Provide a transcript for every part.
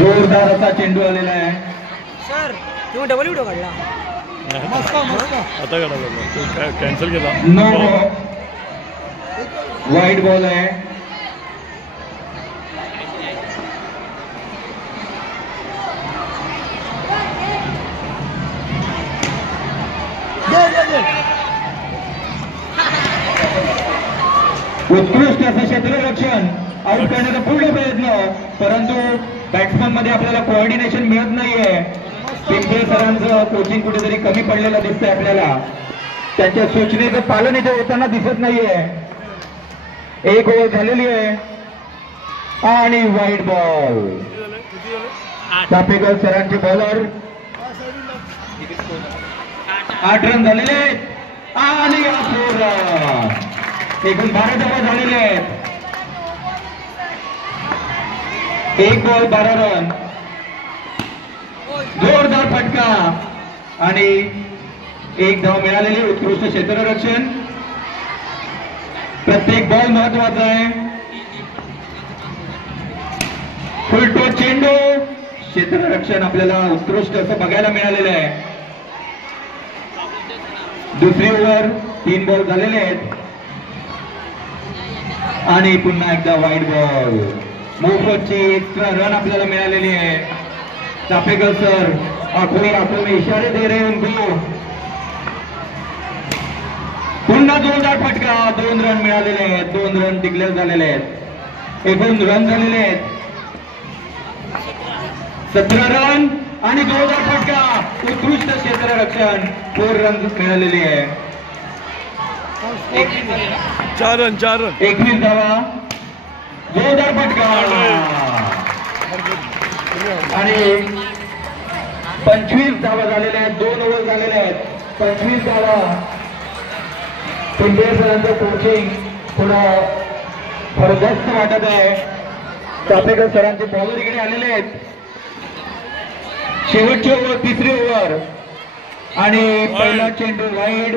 जोरदार असा चेंडू आलेला आहे सर. तुम्ही डबल व्हिडिओ काढला आता काढा कॅन्सल केला. नो वाईट बॉल आहे. उत्कृष्ट असं क्षेत्ररक्षण आउट करण्याचा पूर्ण प्रयत्न, परंतु बॅट्समन मध्ये आपल्याला कोऑर्डिनेशन मिळत नाहीये. पिंपळे सरांचं कोचिंग कुठेतरी कमी पडलेलं दिसतंय आपल्याला. त्यांच्या सूचनेचं पालन इथे होताना दिसत नाहीये. एक ओव्हर झालेली आहे आणि वाईट बॉल. चापेकर सरांचे बॉलर 8 रन झालेले आहेत आणि 4 रन. एकूण 12 धावा झालेले आहेत. 1 बॉल 12 रन. जोरदार फटका आणि 1 धाव मिळालेली. उत्कृष्ट क्षेत्ररक्षण. प्रत्येक बॉल महत्वाचा आहे. फुलटो चेंडू. क्षेत्ररक्षण आपल्याला उत्कृष्ट असं बघायला मिळालेलं आहे. दुसरी ओव्हर 3 बॉल झालेले आहेत आणि पुन्हा एकदा वाईट बॉल. मोफतची एक्स्ट्रा रन आपल्याला मिळालेली आहे. चापेकर सर आंखों में इशारे दे रहे हैं उनको. पुन्हा जोरदार फटका. 2 रन मिळालेले आहेत. 2 रन डिक्लेअर झालेले आहेत. एकूण रन झालेले आहेत 17 रन आणि जोरदार फटका. उत्कृष्ट क्षेत्ररक्षण. 4 रन मिळालेली आहे. 4 रन 21 धावा. जोरदार फटका आणि 25 धावा झालेल्या आहेत. 2 ओव्हर झालेले आहेत. 25 धावा. पिंपळे सरांचं कोचिंग थोडं जबरदस्त वाटत आहे. चापेकर सरांचे बॉलर इकडे आलेले आहेत. शेवटची ओव्हर 3री ओव्हर आणि पहिला चेंडू वाईड.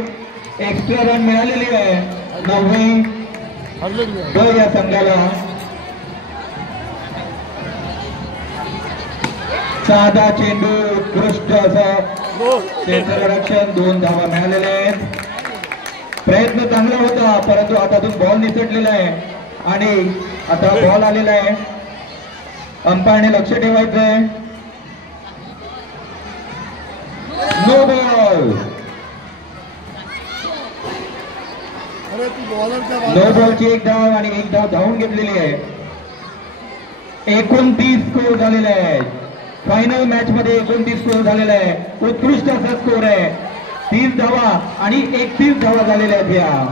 एक्स्ट्रा रन मिळालेली आहे 9 या संघाला. साधा चेंडू. उत्कृष्ट असं क्षेत्ररक्षण. 2 धावा मिळालेल्या आहेत. प्रयत्न चांगला होता, परंतु हातातून बॉल निसटलेला आहे आणि आता बॉल आलेला आहे. अंपायरने लक्ष ठेवायचं आहे. No ball. नो बॉलची 1 धाव आणि 1 धाव धावून घेतलेली आहे. 29 स्कोर झालेले आहेत. फायनल मॅच मध्ये 29 स्कोर झालेला आहे. उत्कृष्ट असा स्कोर आहे. 30 धावा आणि 31 धावा झालेल्या आहेत. या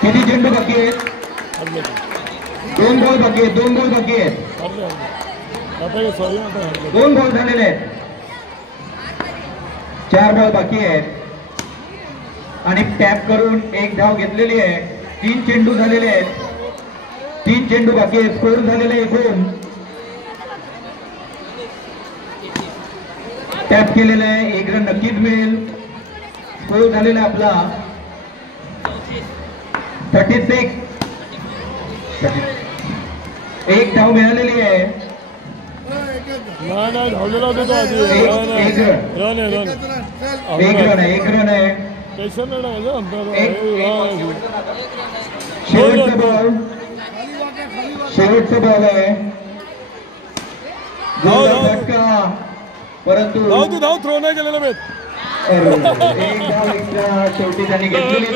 किती चेंडू बाकी आहेत? 2 बॉल बाकी आहेत. 2 बॉल बाकी आहेत. 2 बॉल झालेले आहेत. 4 बॉल बाकी आहेत आणि टॅप करून 1 धाव घेतलेली आहे. 3 चेंडू झालेले आहेत. 3 चेंडू बाकी आहेत. स्कोर झालेले एकूण टॅप केलेला आहे. 1 रन नक्कीच मिळेल. स्कोर झालेला आपला 36. 1 धाव मिळालेली आहे. 1 रन आहे. शेवटचा बॉल आहे. फटका, परंतु धाव थ्रो नाही केलेला. 1 धाव एक्स्ट्रा शेवटी त्यांनी घेतलेली.